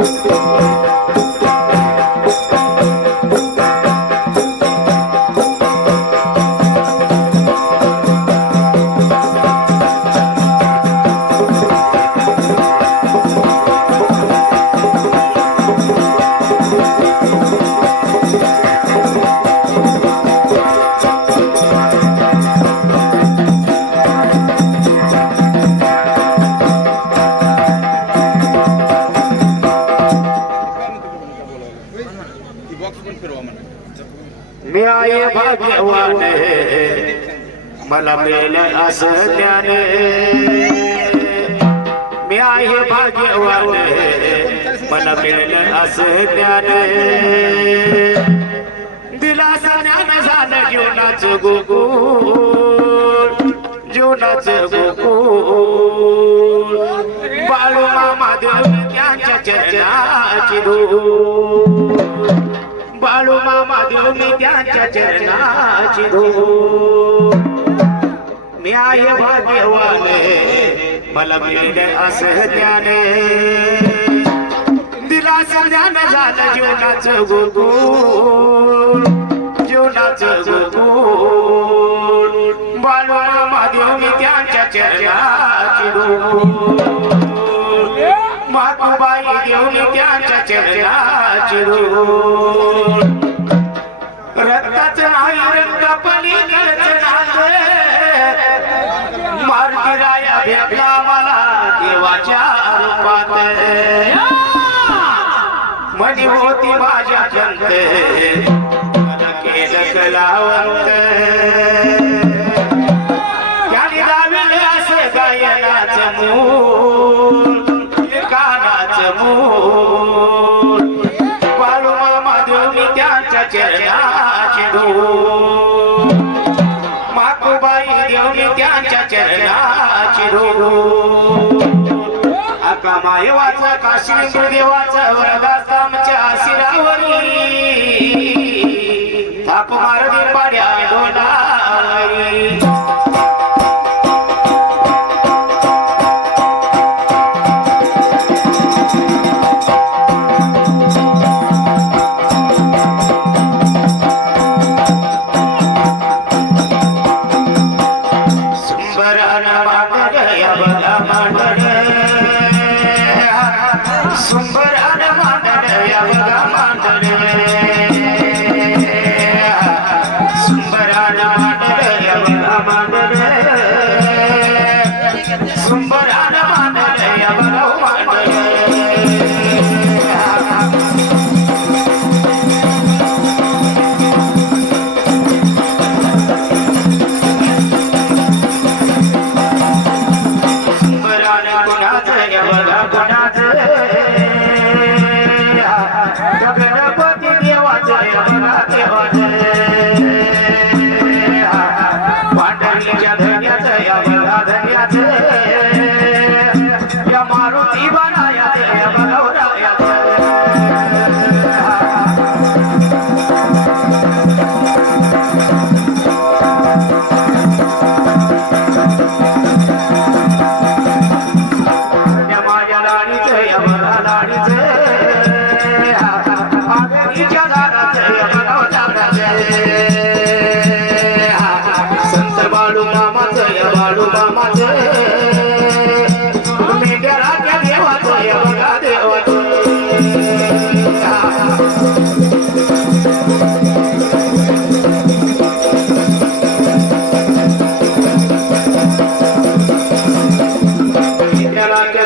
मी भाग्यवान मला मिळेल असं ज्ञान दिलासा ज्ञान झालं जीवनाचं गोकुळ जीवनाचं गोकुळ. बाळू मामा देव त्यांच्या चरणाची धूळ. बाळू मामा देव मी त्यांच्या चरणाची धूळ. न्याय आहे. मला मिळेल असं ज्ञान. दिलास ज्ञान झालं जीवनाचं गोकुळ. जीवनाचं गोकुळ. बाळू मामा मी त्यांच्या चरणाची धूळ. मातुबाई देव मी त्यांच्या चरणाची धूळ. रक्ताचं आई रंग पलीकडचं नातं भेटला मला देवाच्या रूपात मनी होती माझ्या खंत मला केलं कलावंत त्याने दाविलं चरणाची धूळ. आका मायवाचा काशी देवाचा वरदास आमच्या शिरावरी थाप मार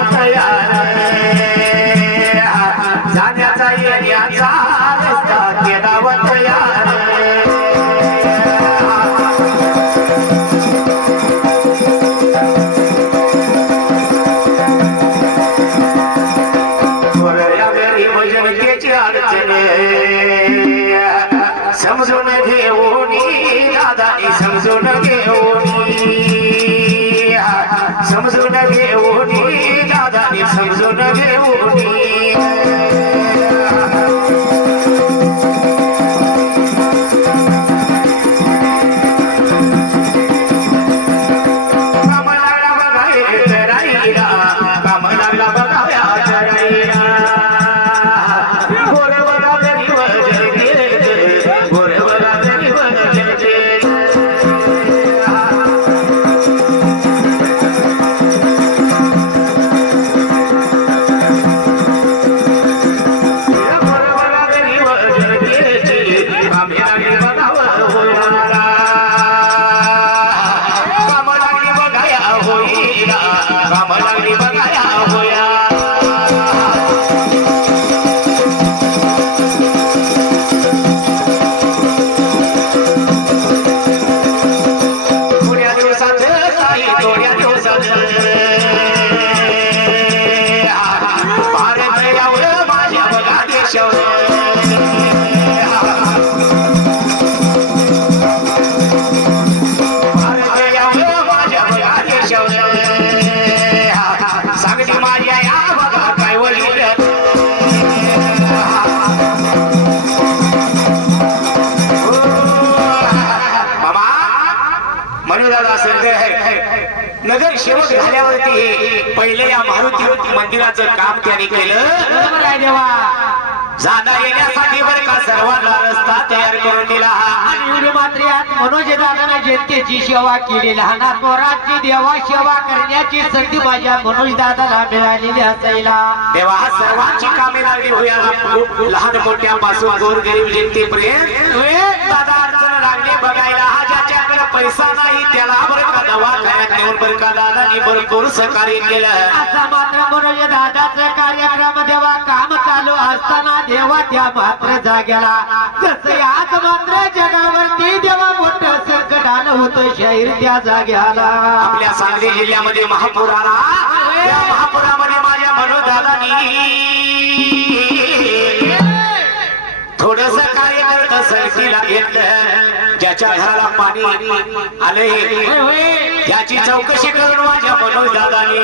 কোথায় सेवक झाल्यावरती पहिले या मारुती मंदिराचं काम त्याने केलं. देवा जाता येण्यासाठी बरं का सर्वांना रस्ता तयार करून दिला आणि मात्र मनोज दादाने जनतेची सेवा केली. लहान पोराची देवा सेवा करण्याची संधी माझ्या मनोज दादाला मिळालेली असायला. तेव्हा हा सर्वांची कामे लागली होया. लहान मोठ्यापासून गोरगरीब जनतेपर्यंत. पैसा नाही त्याला बरं का दवाखान्यात नेऊन बरं का दादानी भरपूर सहकार्य केलं. असा मात्र मनोज दादाचं कार्यक्रम देवा काम चालू असताना देवा त्या मात्र जाग्याला. जसं आज मात्र जगावरती देवा मोठं संकट आलं होतं शहीर त्या जाग्याला. आपल्या सांगली जिल्ह्यामध्ये महापूर आला त्या महापुरामध्ये माझ्या मनोदादानी थोडस कार्य करत सरकीला घेतलं. ज्याच्या घराला पाणी आले. त्याची चौकशी करून माझ्या मनोजदादाने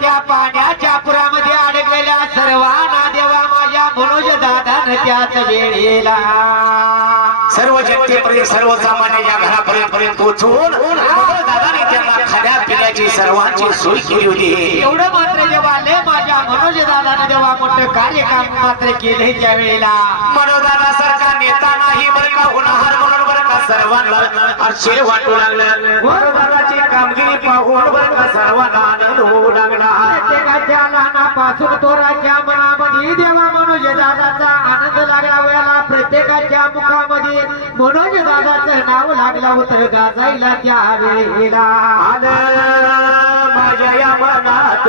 त्या पाण्याच्या पुरामध्ये अडकलेल्या सर्वांना देवा माझ्या मनोज त्याच वेळेला. सर्व जनतेपर्यंत सर्वसामान्य या घरापर्यंत पोहोचून दादाने त्यांना खाण्या पिण्याची सर्वांची सोय केली होती. एवढं मात्र जेव्हा लय माझ्या मनोज देवा मोठं कार्यक्रम मात्र केले त्यावेळेला. सर नेता नाही बर का गुन्हार म्हणून बर का सर्वांना आश्चर्य वाटू लागलं. गुरुभागाची कामगिरी पाहून बर का सर्वांना आनंद होऊ लागला. पासून तो थोराच्या मनामध्ये देवा म्हणून दादाचा आनंद लागला वेळाला प्रत्येकाच्या मुखामध्ये म्हणून दादाचं नाव लागला होत गाजायला त्या वेळेला आलं माझ्या या मनात.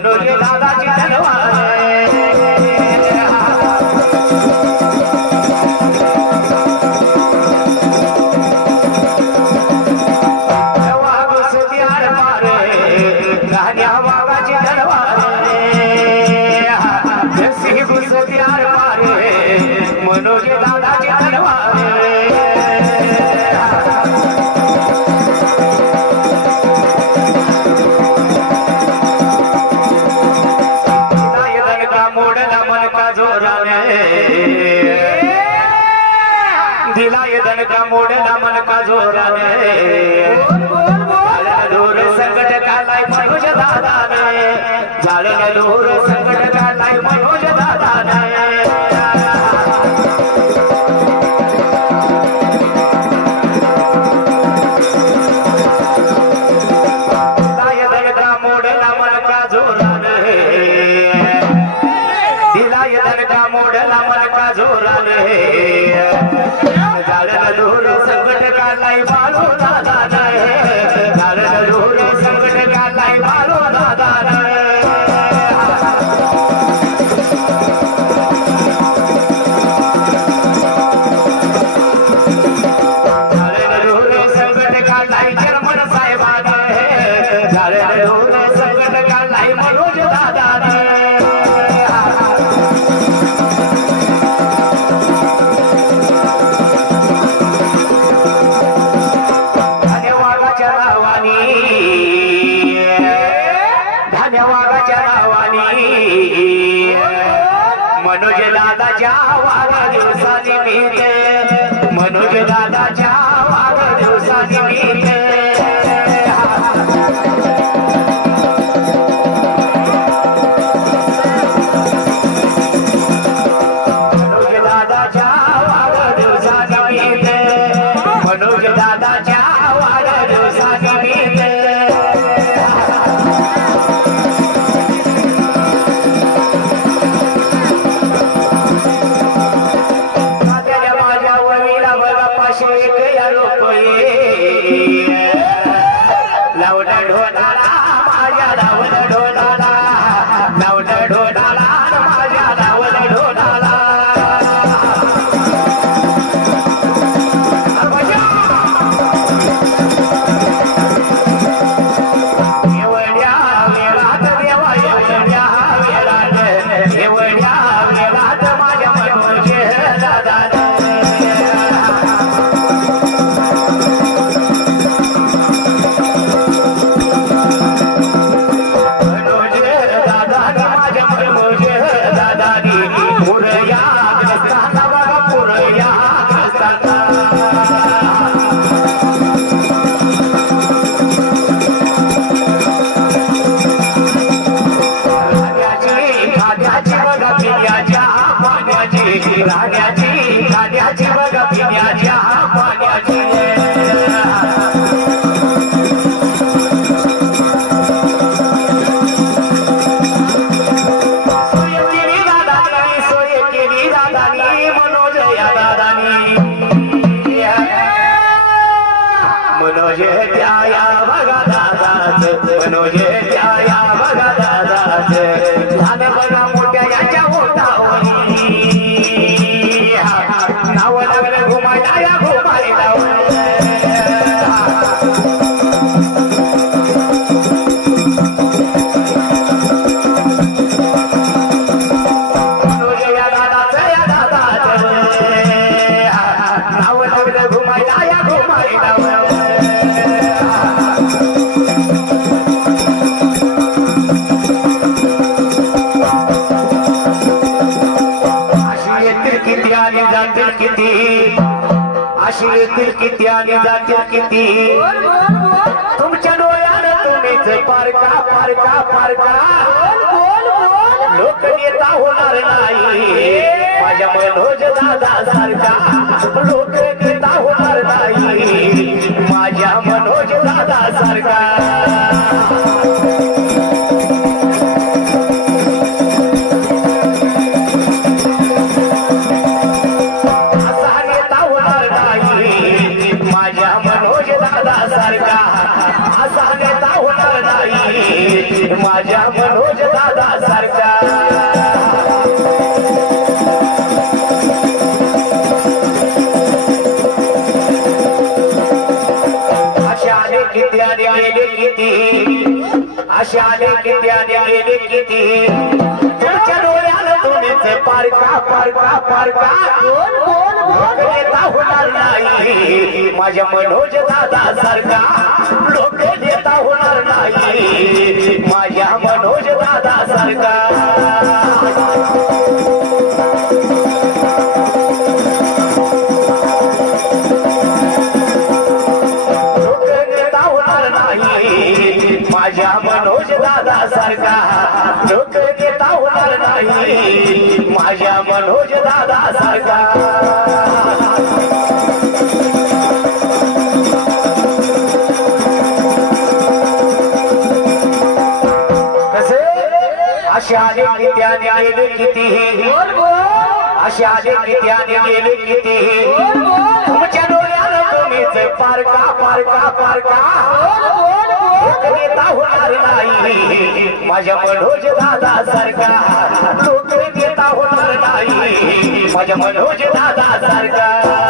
no, no, no, আলোর अशी येतील किती आणि जातील किती? तुमच्या डोळ्यानं तुम्हीच पारका पारका पारका लोक नेता होणार नाही. माझ्या मनोज दादा सारखा. लोक नेता होणार नाही. माझ्या मनोज दादा सारखा. माझ्या मनोज दादा सारखा. असा नेता होणार नाही. माझ्या मनोज दादा सारखा. अशाने किती आले किती अशाने किती आले किती पारका पारका पारका. लोक नेता होणार नाही. माझ्या मनोज दादा सारखा लोक नेता होणार नाही. माझ्या मनोज दादा सारखा अशाने कित्याने गेले कितीही अशाने कित्याने गेले कितीही तुमच्या डोळ्याला तुम्हीच पारका माझ्या मनोज दादा सरकार माझ्या मनोज दादा सारखा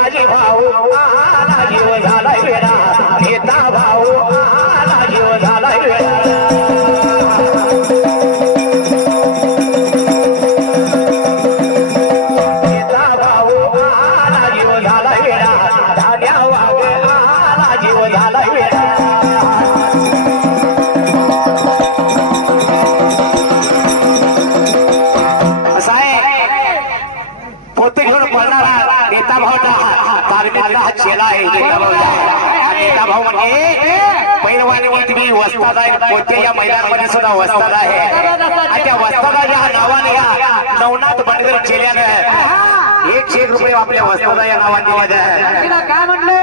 लागे भाऊ आला जीव झाला वेळा नेता भाऊ. आला जीव झाला वेळा नृत्य या मैदानामध्ये सुद्धा वस्ताद आहे. आणि त्या वस्तादाच्या नावाने या नवनाथ बनगर चेल्यानं एक शेख रुपये आपल्या वस्तादा या नावाने काय म्हणले?